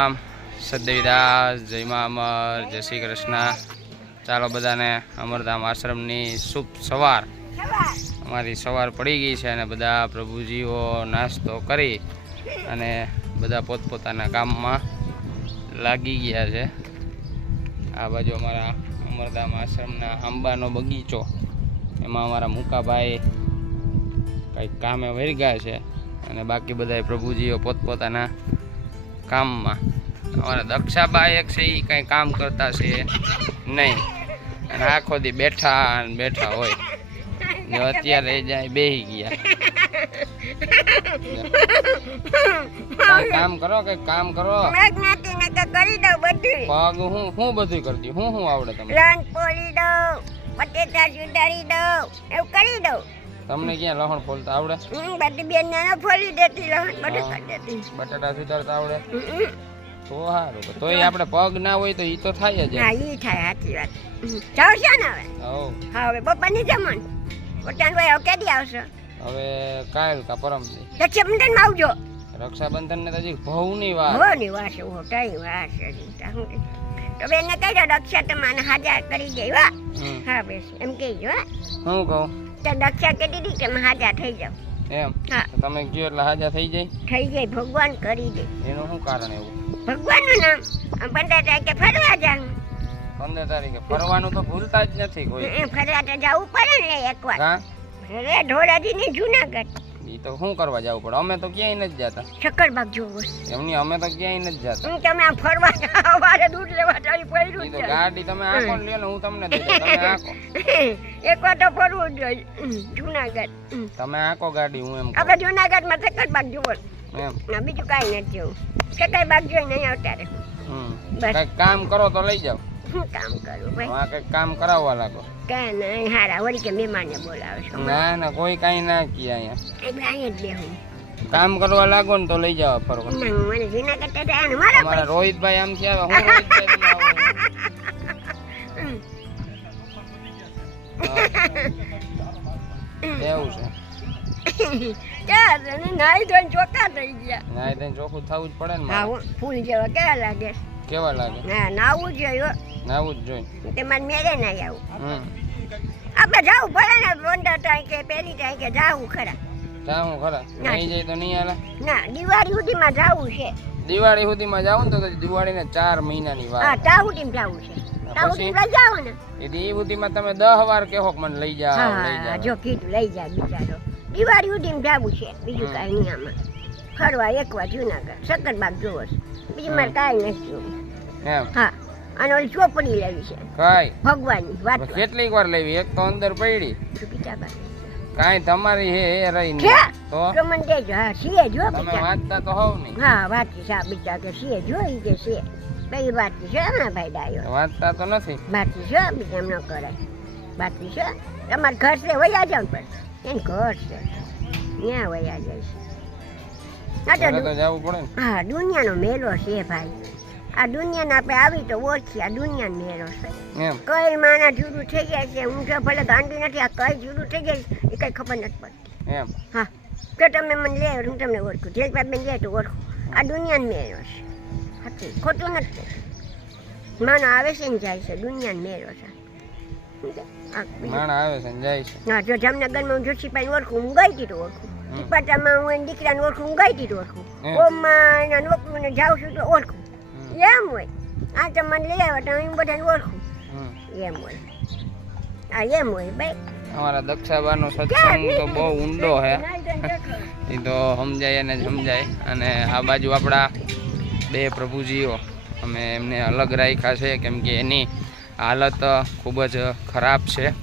આમ સદદેવીદાસ જય મા અમર જય શ્રી કૃષ્ણ। ચાલો બધાને અમરધામ આશ્રમની શુભ સવાર। અમારી સવાર પડી ગઈ છે અને બધા પ્રભુજીઓ નાસ્તો કરી અને બધા પોતપોતાના કામમાં લાગી ગયા છે। આ બાજુ અમારા અમરધામ આશ્રમના આંબાનો બગીચો, એમાં અમારા મુકાભાઈ કંઈક કામે વહી ગયા છે અને બાકી બધા પ્રભુજીઓ પોતપોતાના કામમાં। અમારા દક્ષાબાઈ એક છે એ કંઈ કામ કરતા છે નહીં અને આખો દી બેઠા બેઠા હોય, જો અત્યારે જાય બેહી ગયા। કામ કરો, કઈ કામ કરો। કરી દઉં બધું પગ હું બધું કરી દઉં। હું આવડે તમને? લણ ફોલી દઉં, બટેટા સુધારી દઉં, એવું કરી દઉં। તમને ક્યાં લહણ ફોલતા આવડે? બધી બેન ને ફોલી દેતી લહણ બધું કરી દેતી। બટાટા સુધારતા આવડે? તો સારું, તોય આપણે પગ ના હોય તો ઈ તો થાય જ। હા, ઈ થાય, સાચી વાત। જાવ છે ને હવે? હા, હવે બપોરની જમણ પોતાનું ભાઈ હવે કેદી આવશો? હવે કાલ કા પરમથી રક્ષાબંધન માં આવજો। રક્ષાબંધન ને તો હજી ભવની વાર છે, કઈ વાર છે। તો બેન ને કહી દો રક્ષા તમને હાજર કરી દે। હા બેસ એમ કહેજો। હું કહું તો દક્ષા કહી દીધી કે હાજર થઈ જાવ એમ? હા, તમે કયો એટલે હાજર થઈ જાય? થઈ જાય, ભગવાન કરી દે। એનું શું કારણ એવું? ભગવાન નું નામ 15 તારીખે ફરવા જાવ। 15 તારીખે ફરવાનું તો ભૂલતા જ નથી કોઈ। ફરવા તો જવું પડે ને એકવાર। હા, રે ધોરાજી ની જુનાગઢ ઈ તો શું કરવા જવું પડે? અમે તો ક્યાંય નથી જતા। શક્કરબાગ જોવો એમની અમે તો ક્યાંય નથી જતા। તમે આ ફરવા સવારે દૂધ લેવા જઈ પડ્યું ઈ તો ગાડી તમે આખો લ્યો ને હું તમને દઈ દઉં, તમે આખો। એકવાર તો ફરવું જોઈએ જુનાગઢ। તમે આખો ગાડી, હું એમ કહું। આપણે જુનાગઢ માં શક્કરબાગ જોવો એમ ના, બીજું કાઈ નથી જોવું। શક્કરબાગ જોઈને નહીં આવતા રે। બસ કઈક કામ કરો તો લઈ જાવ। શું કામ કરું ભાઈ? હા, કઈક કામ કરાવવા લાગો। કઈ નહીં, હારા વળી કે મહેમાનને બોલાવે છો? ના ના, કોઈ કાઈ ના કી અહીંયા એટલે અહીંયા જ બેહું। કામ કરવા લાગો ને તો લઈ જાવ ફરવા। ના, મને જુનાગઢ તો જાય ને મારા અમારા રોહિતભાઈ આમ થી આવે, હું રોહિતભાઈ તમે આવો। એવું છે? નાઈ ધોઈને ચોખ્ખા થઈ ગયા। નાઈ ધોઈને ચોખ્ખું થવું જ પડે ને હા, મારે। ફૂલ જેવા કેવા લાગે? કેવા લાગે? હા, નાવું જોઈએ નાવું જ જોઈએ। તે મને મેરે ના આવું। આપણે જાવું પડે ને 15 તારીખે, 1 તારીખે જાવું ખરા। જાવું ખરા? નહીં જાય તો નહીં હાલે? ના, દિવાળી સુધીમાં જાવું છે। દિવાળી સુધીમાં જાવ ને તો દિવાળી ને 4 મહિનાની વાર। હા, ત્યાં સુધીમાં જાવું છે। ત્યાં સુધીમાં લઈ જાવ ને? એ સુધીમાં તમે 10 વાર કહો મને લઈ જાવ લઈ હા, જાવ। જો કીધું લઈ જાય બિચારો। દિવાળી સુધીમાં જાવું છે, બીજું કાંઈ નહીં આમાં। ફરવા એકવાર જુનાગઢ શક્કરબાગ જોવો છે, બીજું મારે કાંઈ નથી જોવું। એમ? હા, અને ઓલી ચોપડી લેવી છે કાઈ ભગવાનની વાત। કેટલીક વાર લેવી? એક તો અંદર પડી કિતાબા કાઈ તમારી હે એ રહી ને તો તો મને દેજો। હા, સીએ જો તમે બીજા। વાંચતા તો હોવ નહીં? હા, વાંચી સા બીજા કે સીએ જોઈ કે સીએ કઈ વાંચી છે હમણાં ભાઈ ડાયો? વાંચતા તો નથી? વાંચી છે બીજા એમ ન કરાય। વાંચી છે તમારે ઘર છે વયા જાવ પણ એને ઘર છે ત્યાં વયા જાય છે। ઘરે તો જવું પડે ને? હા, દુનિયાનો મેળો છે ભાઈ। આ દુનિયાને આપણે આવી તો ઓળખી, આ દુનિયાનો મેળો છે। એમ? કઈ માના જુદું થઈ ગયા છે, હું તો ભલે ગાંડી નથી, આ કઈ જુદું થઈ ગયા છે એ કઈ ખબર નથી પડતી। એમ? હા, તો તમે મને લે હું તમને ઓળખું, જેલપાબેન લે તો ઓળખું। આ દુનિયાનો મેળો છે, સાચું ખોટું નથી। માનો આવે છે ને જાય છે, દુનિયાનો મેળો છે। માણા આવે છે ને જાય છે। હા, જો જામનગરમાં હું જોશીભાઈ ઓળખું, હું ગઈ હતી તો ઓળખું। ટીપાટામાં હું એની દીકરાને ઓળખું, હું ગઈ હતી તો ઓળખું। ઓમમાં એના નોકરીને જાઉં છું તો ઓળખું। એમ હોય, આ તો મને લઈ આવે તો હું બધાને ઓળખું। એમ હોય, આ એમ હોય ભાઈ। અમારા દક્ષાબાનો સત્સંગ તો બહુ ઊંડો હે, એ તો સમજાય અને સમજાય। અને આ બાજુ આપણા બે પ્રભુજીઓ અમે એમને અલગ રાખ્યા છે, કેમ કે એની હાલત ખૂબ જ ખરાબ છે,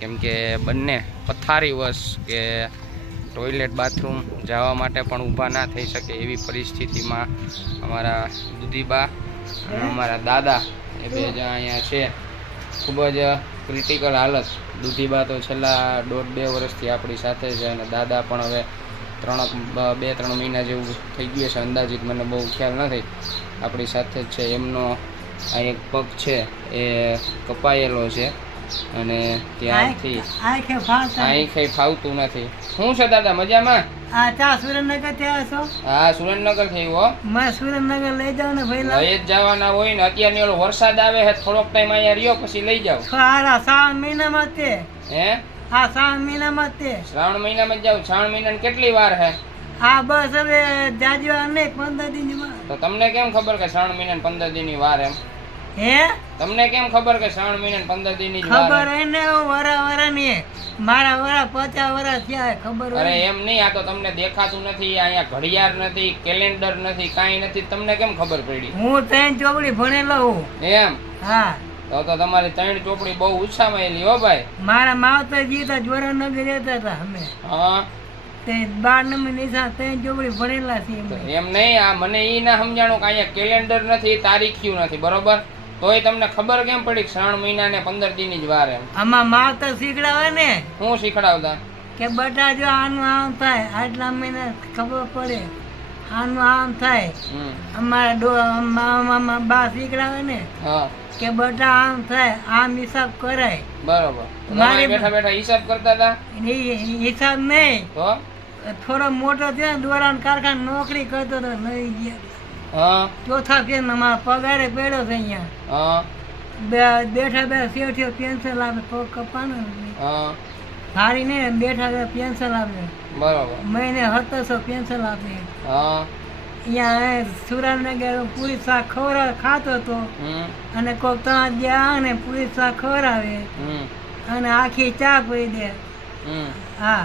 કેમ કે બંને પથારીવશ કે ટોયલેટ બાથરૂમ જવા માટે પણ ઊભા ના થઈ શકે એવી પરિસ્થિતિમાં અમારા દુધીબા અને અમારા દાદા એ બે જ અહીંયા છે। ખૂબ જ ક્રિટિકલ હાલત। દુધીબા તો છેલ્લા 1.5-2 વર્ષથી આપણી સાથે છે અને દાદા પણ હવે 2-3 મહિના જેવું થઈ ગયું છે અંદાજિત, મને બહુ ખ્યાલ નથી, આપણી સાથે જ છે। એમનો આ એક પગ છે એ કપાયેલો છે અને ત્યાંથી આંખે ફાવતા અહીં કઈ ફાવતું નથી. શું છે દાદા મજામાં? આ ચા સુરેન્દ્રનગર ત્યાં છો? હા સુરેન્દ્રનગર થયું હો. મેં સુરેન્દ્રનગર લઈ જાવ ને ભાઈ. લઈ જ જવાના હોય ને. અત્યારની ઓલો વરસાદ આવે છે થોડોક ટાઈમ અહીંયા રહ્યો પછી લઈ જાવ. સારા શ્રાવણ મહિનામાં તે હે આ શ્રાવણ મહિનામાં તે શ્રાવણ મહિનામાં જ જાવ. શ્રાવણ મહિનાની કેટલી વાર હે? આ બસ હવે જાજી વાર નહીં 15 દિનની વાર. તો તમને કેમ ખબર કે શ્રાવણ મહિનાની 15 દિનની વાર એમ? હે તમને કેમ ખબર કે શ્રાવણ મહિનાની 15 દિનની જ વાર ખબર એમ? હોય ને વરા ની મારા વરા 50 વરા થયા ખબર અરે હોય. એમ નહીં, આ તો તમને દેખાતું નથી. અહીંયા ઘડિયાળ નથી, કેલેન્ડર નથી, કાંઈ નથી. તમને કેમ ખબર પડી? હું 3 ચોપડી ભણેલો હું. એમ હા તો તમારી 3 ચોપડી બહુ ઉછામાં એલી હો ભાઈ. મારા માવતરજી તો જોરાનગર રહેતા હતા અમે હા તે 12 નંબર નિશાન 3 ચોપડી ભણેલા છીએ તો અમે. એમ નહીં, આ મને ઈ ના સમજાણું કે અહીંયા કેલેન્ડર નથી, તારીખ્યું નથી, બરોબર? તોય તમને ખબર કેમ પડી કે શ્રાવણ મહિના ને 15 દિનની જ વાર એમ? આમાં માવતર શીખડાવે ને શું શીખડાવતા? કે બટા જો આનું આમ થાય આટલા મહિના ખબર પડે આનું આમ થાય. હમ અમારા બા શીખડાવે ને હા કે બટા આમ થાય આમ હિસાબ કરાય. બરોબર. તો મારી- તમે બેઠા બેઠા હિસાબ કરતા હતા હિસાબ નહીં તો? થોડો મોટો થયો ને દોરાન કારખાને નોકરી કરતો હતો નહીં ગયા. હા ચોથા ફેર મારા પગારે પડ્યો છે અહીંયા. હા બેઠા બે શેઠિયો પેન્શન આપે પગ કપાને હા હારી ને બેઠા બે પેન્શન આપે બરોબર. મહિને 1700 પેન્શન આપે. હા અહીંયા સુરેન્દ્રનગર પૂરી શાક ખાતો હતો હમ અને કોઈક ત્યાં ગયા ને પૂરી શાક ખવડાવે હમ અને આખી ચા પી દે. હમ હા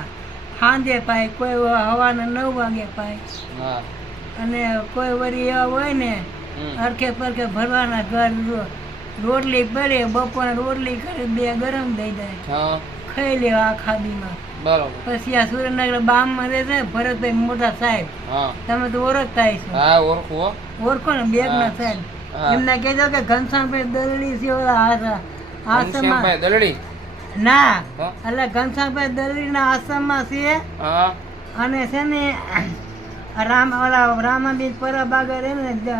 સાંજે પાય કોઈ સવારના 9 વાગે પાય હા અને કોઈ વળી એવા હોય ને હમ અરખે પરખે ભરવાના ઘર રોટલી પડે બપોરે રોટલી કરી 2 ગરમ દઈ જાય હા ખાઈ લેવા આખા દીમાં. બરોબર. પછી આ સુરેન્દ્રનગર બામમાં રહે છે ભરતભાઈ મોટા સાહેબ, હા તમે તો ઓળખતા હશો. હા ઓળખું હો. ઓળખો ને બેગના સાહેબ. હા. એમને કહેજો કે ઘનશ્યામભાઈ દલડી છે ઓલા આશ્રમમાં. ઘનશ્યામભાઈ દલડી? ના હા. એટલે ઘનશ્યામભાઈ દલડીના આશ્રમમાં છે હા અને છે ને રામાબીન પરબાગર રહે ને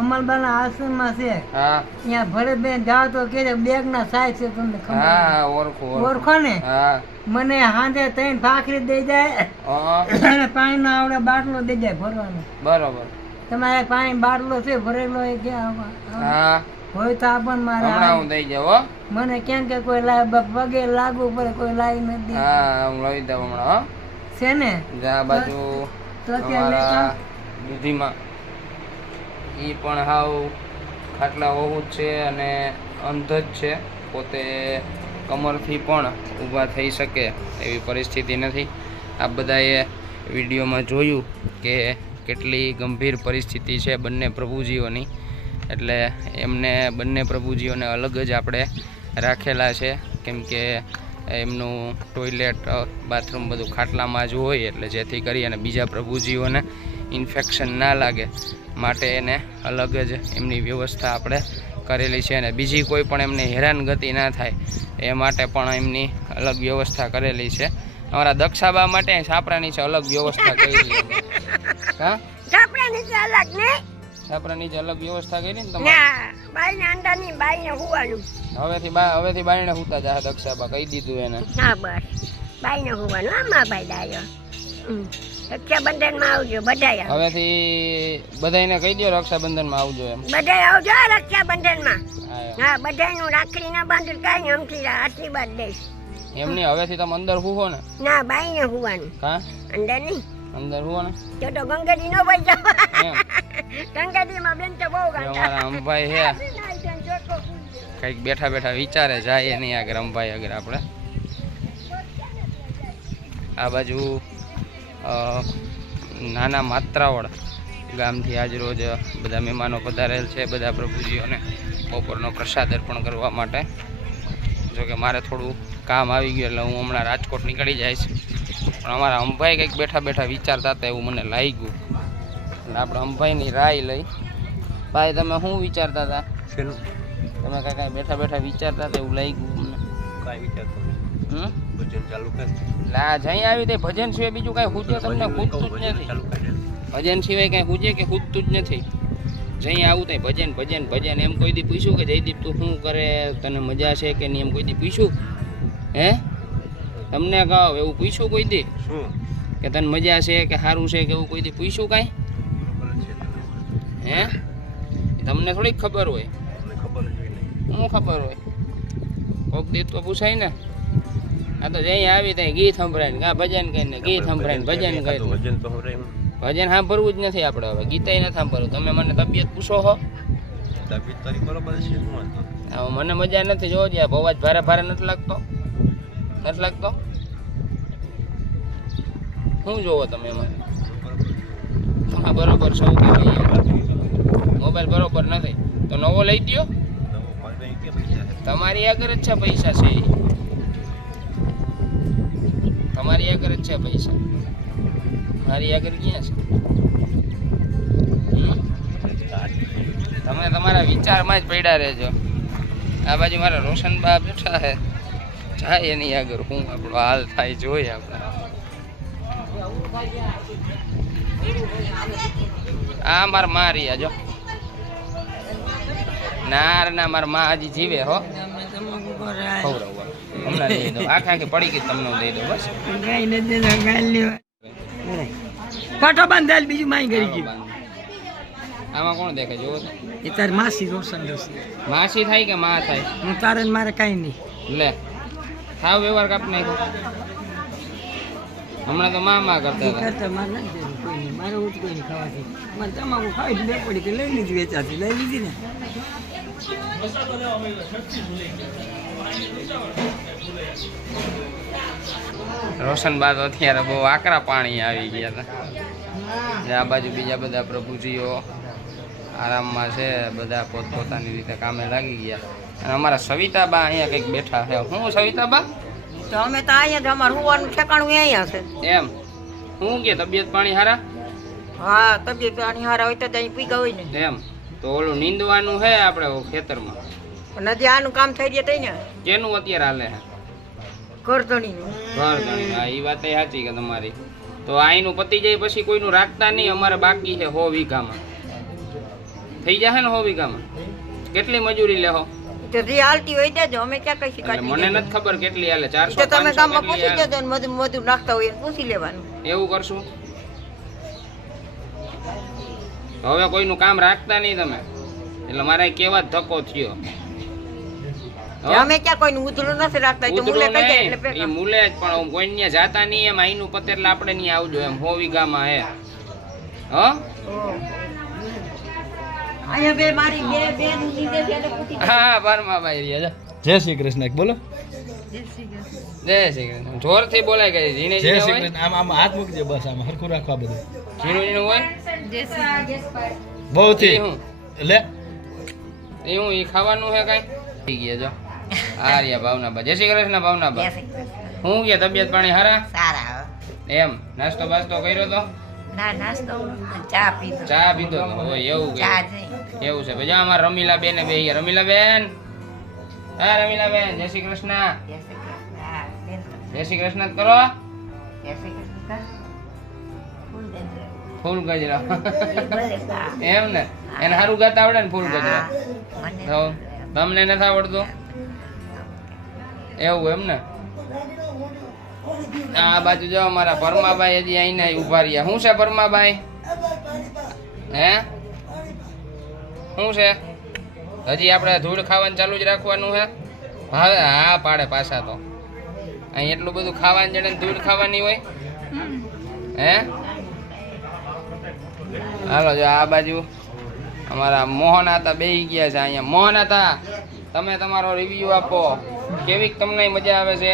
અમલબાના આશ્રમમાં છે. હા ત્યાં ભરતભાઈ જાઓ તો કે બેગના સાહેબ છે તમને ખબર. હા ઓળખું ઓળખો ને? હા મને હાંજે 3 ભાખરી દઈ જાય હા અને પાણીનો આવડે બાટલો દઈ જાય ભરવાનો. બરોબર. તમારે પાણી બાટલો છે ભરેલો એ ક્યાં હા હોય તો આપણ મારે હમણાં હું દઈ જાઉં હો. મને કેમ કે કોઈ પગે લાગુ પડે કોઈ લાવી નથી હા હું લઈ દઉં હમણાં હો. છે ને જા બાજુ તો ત્યાં અમારા દૂધીમાં ઈ પણ હાવ ખાટલા વહુ જ છે અને અંધ જ છે. પોતે કમરથી પણ ઊભા થઈ શકે એવી પરિસ્થિતિ નથી. આ બધાએ વિડીયોમાં જોયું કે કેટલી ગંભીર પરિસ્થિતિ છે બંને પ્રભુજીઓની. એટલે એમને બંને પ્રભુજીઓને અલગ જ આપણે રાખેલા છે, કેમ કે એમનું ટોયલેટ બાથરૂમ બધું ખાટલામાં જ હોય, એટલે જેથી કરી અને બીજા પ્રભુજીઓને ઇન્ફેક્શન ના લાગે માટે એને અલગ જ એમની વ્યવસ્થા આપણે કરેલી છે. અને બીજી કોઈ પણ એમને હેરાનગતિ ના થાય એ માટે પણ એમની અલગ વ્યવસ્થા કરેલી છે. અમારા દક્ષાબા માટે છાપરાની છે અલગ વ્યવસ્થા કરેલી છે. હા છાપરાની તો અલગ ને છાપરાની જ અલગ વ્યવસ્થા કરી ને તમારે? ના બાઈને અંડાની બાઈને હુવાનું. હવેથી બાયણે હુતા જાય દક્ષાબા, કહી દીધું એને. હા બસ બાઈને હુવાનું. આમાં ભાઈ ડાયો રક્ષાબંધનમાં આવજો બધાય. હવેથી બધાયને કહી દો રક્ષાબંધનમાં આવજો એમ. બધાય આવજો રક્ષાબંધનમાં. હા એમ. હા બધાયનું રાખડી ના બાંધું કાંઈ અમથી આશીર્વાદ દઈશ. એમની હવેથી તમે અંદર હુવો ને? ના બાઈને હુવાનું હા અંદર નહીં. અંદર હુવો ને? તો ગંગાજી નો ભાઈ જાવ. એમ ગંગાજીમાં બેન તો બહુ એ અમારા અંભાઈ હે કંઈક બેઠા બેઠા વિચારે જાય નહીં આગળ અંભાઈ આગળ આપણે. આ બાજુ નાના માત્રાવળ ગામથી આજ રોજ બધા મહેમાનો પધારેલ છે, બધા પ્રભુજીઓને બપોરનો પ્રસાદ અર્પણ કરવા માટે. જોકે મારે થોડું કામ આવી ગયું એટલે હું હમણાં રાજકોટ નીકળી જઈશ, પણ અમારા અંભાઈ કંઈક બેઠા બેઠા વિચારતા હતા એવું મને લાગ્યું, એટલે આપણે અંભાઈની રાય લઈ. ભાઈ તમે શું વિચારતા હતા? તમે કાંઈ બેઠા બેઠા વિચારતા હતા એવું લાગ્યું મને. કાંઈ વિચારતો હમ ભજન ચાલુ કર. લા જઈ આવી તે ભજન સિવાય બીજું કાંઈ હુજે તમને? ખૂટતું જ નથી. ભજન સિવાય કાંઈ હુજે કે ખૂટતું જ નથી? જઈ આવું ત્યાં ભજન ભજન ભજન એમ કોઈ દી પૂછ્યું કે જયદીપ તું શું કરે, તને મજા છે કે નહીં, એમ કોઈ દી પૂછ્યું? હે તમને કહો એવું પૂછ્યું કોઈ દી શું કે તને મજા છે કે સારું છે કે એવું કોઈ દી પૂછ્યું કાંઈ? હે તમને થોડીક ખબર હોય, મને ખબર જ હોય નહીં. શું ખબર હોય? કોક દી તો પૂછાય ને. આ તો જઈ આવી ત્યાં ગીત સંભળાય ને કાં ભજન કરીને ગીત સંભળાય ને ભજન આ તો કરીને વજન તો હવે હું ભજન સાંભળવું જ નથી આપણે હવે, ગીતાય નથી સાંભળવું. તમે મને તબિયત પૂછો છો? તબિયત તારી બરોબર છે શું વાંધો? હવે મને મજા નથી, જોવો જ્યાં અવાજ ભારે ભારે નથી લાગતો? નથી લાગતો? શું જોવો તમે એમાં? તમે બરોબર સૌ કે મોબાઈલ બરોબર નથી તો નવો લઈ દ્યો. નવો મારી પાસે કે પૈસા છે? તમારી આગળ જ છે પૈસા છે ઈ. તમારી આગળ જ છે પૈસા, મારી આગળ ક્યાં છે? તમે તમારા વિચારમાં જ પડ્યા રહેજો. આ બાજુ મારા રોશનબા બેઠા છે, જાય એની આગળ હું આપણો હાલ થાય જોઈએ આપણે. આ મારા માં રહ્યા જો. ના ના મારા માં હજી જીવે હો. ખવડાવવા હમણાં દઈ દો, આખે આખી પડી ગઈ તમને દઈ દો બસ. પાટો બાંધેલ બીજું માઈ કરી ગયું. આમાં કોણ દેખાય જોવો તો? એ તાર માસી રોશન દોસ્તી. માસી થાય કે માં થાય? હું તારે ને મારે કાંઈ નહીં. લે થાવ વ્યવહાર કાપ નાખ્યો. હમણાં તો માં કરતા હતા. કરતા મારે નથી દેવું કોઈ નહીં, મારે હું કોઈ નહીં ખાવાથી. મારે તમાકુ ખાવી બે પડી કે લઈ લીધી, વેચાતી લઈ લીધી ને. રોશન બાદ અત્યારે બહુ આકરા પાણી આવી ગયા હતા. આ બાજુ બીજા બધા પ્રભુજીઓ આરામમાં છે, બધા પોતપોતાની રીતે કામે લાગી ગયા. અને અમારા સવિતાબા અહીંયા કંઈક બેઠા છે. હું સવિતાબા? તો અમે તો અહીંયા જ અમારું હોવાનું ઠેકાણું અહીંયા છે. એમ હું કે તબિયત પાણી હારા? હા તબિયત પાણી હારા હોય તો ત્યાં પીગા હોય ને. એમ તો ઓલું નીંદવાનું છે આપણે ખેતરમાં. નદી આનું કામ થઈ જાય તઈ ને કેનું અત્યારે હાલે છે? કરધણીનું. ઘર ગણી. હા એ વાત સાચી કે તમારી. તો આઈનું પતી જાય પછી કોઈનું રાખતા નહીં. અમારે બાકી છે 100 વીઘામાં. થઈ જશે ને 100 વીઘામાં? કેટલી મજૂરી લેહો? તો જે હાલતી હોય દેજો, અમે ક્યાં કઈ એટલે મને નથી ખબર કેટલી હાલે. 400 તો તમે 500 ગામમાં કેટલી પૂછી હાલે? દેજો ને મધુ નાખતા હોય એને પૂછી લેવાનું. એવું કરશું. તો હવે કોઈનું કામ રાખતા નહીં તમે, એટલે મારે કેવા જ ધક્કો થયો. અમે ક્યાં કોઈનું ઉધડું નથી રાખતા, એ તો મુલે કહી જાય એટલે એ ભેગા. મુલે જ પણ કોઈ ત્યાં જાતા નહીં. એમ આઈનું પતે એટલે આપણે નહીં આવજો એમ. 100 વીઘામાં હે. અહીંયા બે મારી બે બેન નીંદે છે એટલે પૂછી હા પરમાભાઈ રહ્યા છે. જય શ્રી કૃષ્ણ બોલો. જય શ્રી કૃષ્ણ. જોરથી બોલાય ગઈ. ઝીણે જય ઝીણે શ્રી હોય, કૃષ્ણ. આમ આમ હાથ મૂકજો બસ, આમ હરખું રાખવા બધું. ઝીણું ઝીણું હોય. બહુ એ થી હું લે એ હું એ ખાવાનું છે કાંઈ? થઈ ગયા જો. આ રહ્યા ભાવનાબા. જય શ્રી કૃષ્ણ ભાવનાબા. હું કે તબિયત પાણી હારા? સારા. એમ નાસ્તો બાસ્તો કર્યો તો? ના નાસ્તો ચા પીધો. ચા પીધો તો? હોય એવું કે ચા જઈ. એવું છે ભાઈ. અમારા રમીલા બેન બે ગયા. રમીલા બેન, હા રમીલા બેન, જય શ્રી કૃષ્ણ. જય શ્રી કૃષ્ણ કરો. ફૂલ ગજરા એમ ને? એને સારું ગાતા આવડે ને ફૂલ ગજરા? તો તમને નથી આવડતું એવું એમ ને? આ બાજુ જો અમારા પરમાભાઈ હજી અહીં ઉભા રહ્યા. શું છે પરમાભાઈ? હે શું છે? હજી આપણે ધૂળ ખાવાનું ચાલુ જ રાખવાનું છે? હવે હા પાડે પાછા તો. અહીં એટલું બધું ખાવાનું જડે ને ધૂળ ખાવાની હોય? હે હાલો જો આ બાજુ અમારા મોહન હતા બેહી ગયા છે અહીંયા. મોહન હતા, તમે તમારો રિવ્યુ આપો. કેવી તમને મજા આવે છે?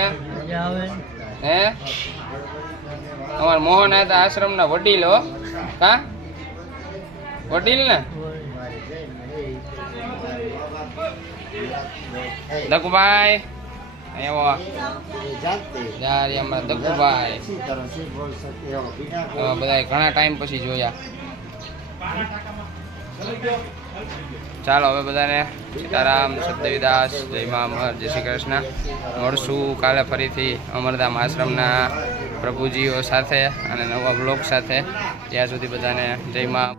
હે અમારા મોહન હતા આશ્રમના વડીલ હો. કા વડીલ ને? દકુભાઈ અહીંયા અમારા દકુભાઈ બધા ઘણા ટાઈમ પછી જોયા. ચાલો હવે બધાને સીતારામ, સતદેવીદાસ, જય મા અમર, જય શ્રી કૃષ્ણ. મળશું કાલે ફરીથી અમરધામ આશ્રમના પ્રભુજીઓ સાથે અને નવા બ્લોગ સાથે. ત્યાં સુધી બધાને જય મા.